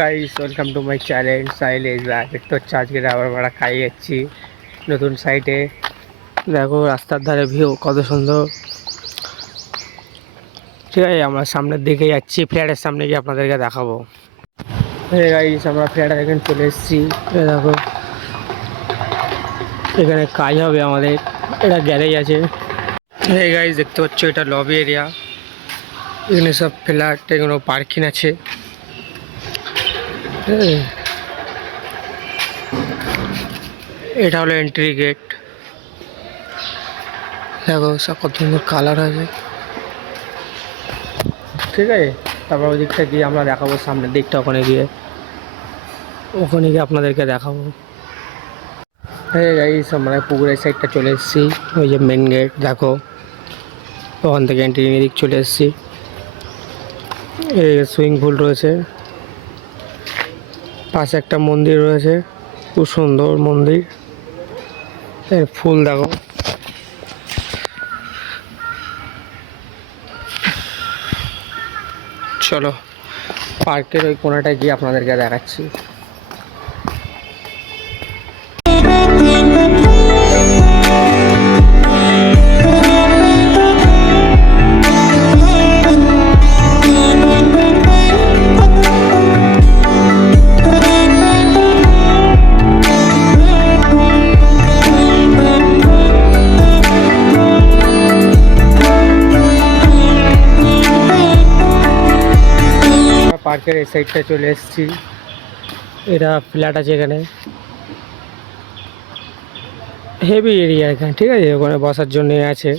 Guys welcome to my channel সাইল is back. তো আজকে আবার আমরা খাই যাচ্ছি নতুন সাইটে। দেখো রাস্তার ধারে ভিউ কত সুন্দর। ঠিক আছে, আমরা সামনের দিকে যাচ্ছি, ফ্ল্যাটের সামনে গিয়ে আপনাদেরকে দেখাবো। গাইস আমরা ফ্ল্যাটের এখানে চলে এসেছি। দেখো এখানে কাজ হবে আমাদের, এটা গ্যারেজ আছে। গাইস দেখতে পাচ্ছ এটা লবি এরিয়া, এখানে সব ফ্ল্যাট, এগুলো পার্কিং আছে। এটা হলো এন্ট্রি গেট। দেখো সব কত সুন্দর কালার আছে। ঠিক আছে, তারপর ওই দিকটা গিয়ে আমরা দেখাবো, সামনের দিকটা ওখানে গিয়ে আপনাদেরকে দেখাবো। হ্যাঁ গাইস আমরা পুকুরের সাইডটা চলে এসেছি। ওই যে মেন গেট দেখো, ওখান থেকে এন্ট্রি দিক চলে এসেছি। এই সুইমিং পুল রয়েছে, পাশে একটা মন্দির রয়েছে, খুব সুন্দর মন্দির। ফুল দেখো। চলো পার্কের ওই কোনাটায় গিয়ে আপনাদেরকে দেখাচ্ছি। পার্কের এই সাইডটা চলে এসেছি। এটা ফ্ল্যাট আছে এখানে, হেভি এরিয়া এখানে। ঠিক আছে, ওখানে বসার জন্য আছে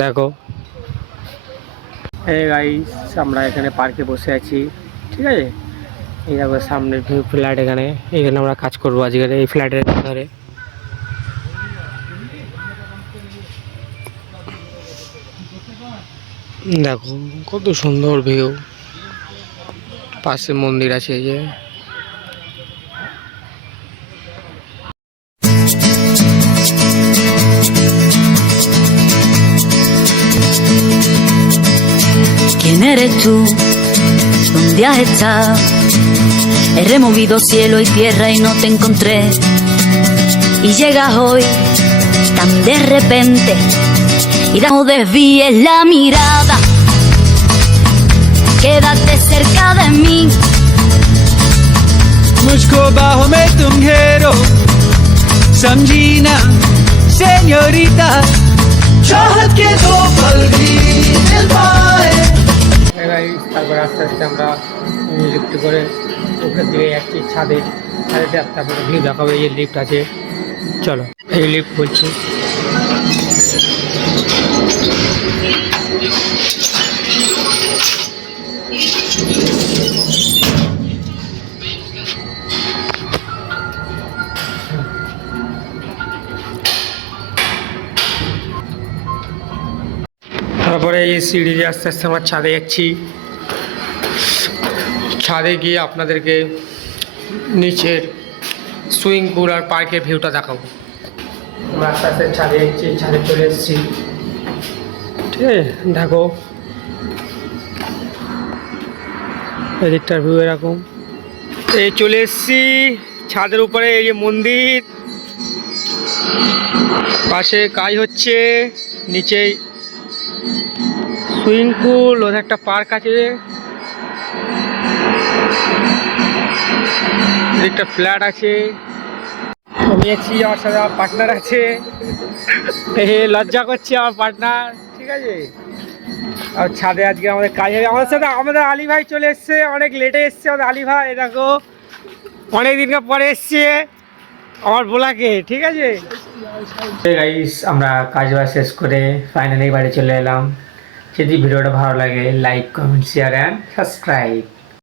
দেখো। এই গাইস আমরা এখানে পার্কে বসে আছি। ঠিক আছে, এই দেখো সামনে ফ্ল্যাট, এখানে আমরা কাজ করবো আজকে এই ফ্ল্যাটের ধরে। দেখো কত সুন্দর ভিউ, পাশে মন্দির আছে এই যে। ¿Quién eres tú? ¿Dónde has estado? He removido cielo y tierra y no te encontré. Y llegas hoy tan de repente y no desvíes la mirada. Quédate cerca de mí. मुझको बाहों में तुम घेरो, समझी ना सेñorita, चाहत के दो पल भी मिल पाए। তারপর আস্তে আস্তে আমরা লিফট করে উপরে দিয়ে যাচ্ছি ছাদে। তারপরে ভিউ দেখাবো, এই লিফট আছে। চলো এই লিফট বলছি। তারপরে এই সিঁড়ি দিয়ে আস্তে আস্তে আমরা ছাদে যাচ্ছি। ছাদে গিয়ে আপনাদেরকে নিচের সুইমিং পুল আর পার্কের ভিউটা দেখাবো। আমরা আস্তে আস্তে ছাদে যাচ্ছি, ছাদে চলে এসেছি। ঠিক আছে, দেখো এদিকটার ভিউ এরকম। এই চলে এসেছি ছাদের উপরে, এই যে মন্দির, পাশে কাজ হচ্ছে, নিচেই সুইমিং পুল, ওদের একটা পার্ক আছে, একটা ফ্ল্যাট আছে। আমি আছি, আমার সাথে আমার পার্টনার আছে। লজ্জা করছি আমার পার্টনার। ঠিক আছে, আর ছাদে আজকে আমাদের কাজ হবে। আমাদের সাথে আমাদের আলী ভাই চলে এসছে, অনেক লেটে এসছে আমাদের আলী ভাই। দেখো অনেক দিনকে পরে এসছে আমার বোলাকে। ঠিক আছে গাইস, আমরা কাজ বাজ শেষ করে ফাইনালি বাড়ি চলে এলাম। যদি ভিডিওটা ভালো লাগে like comment share and subscribe.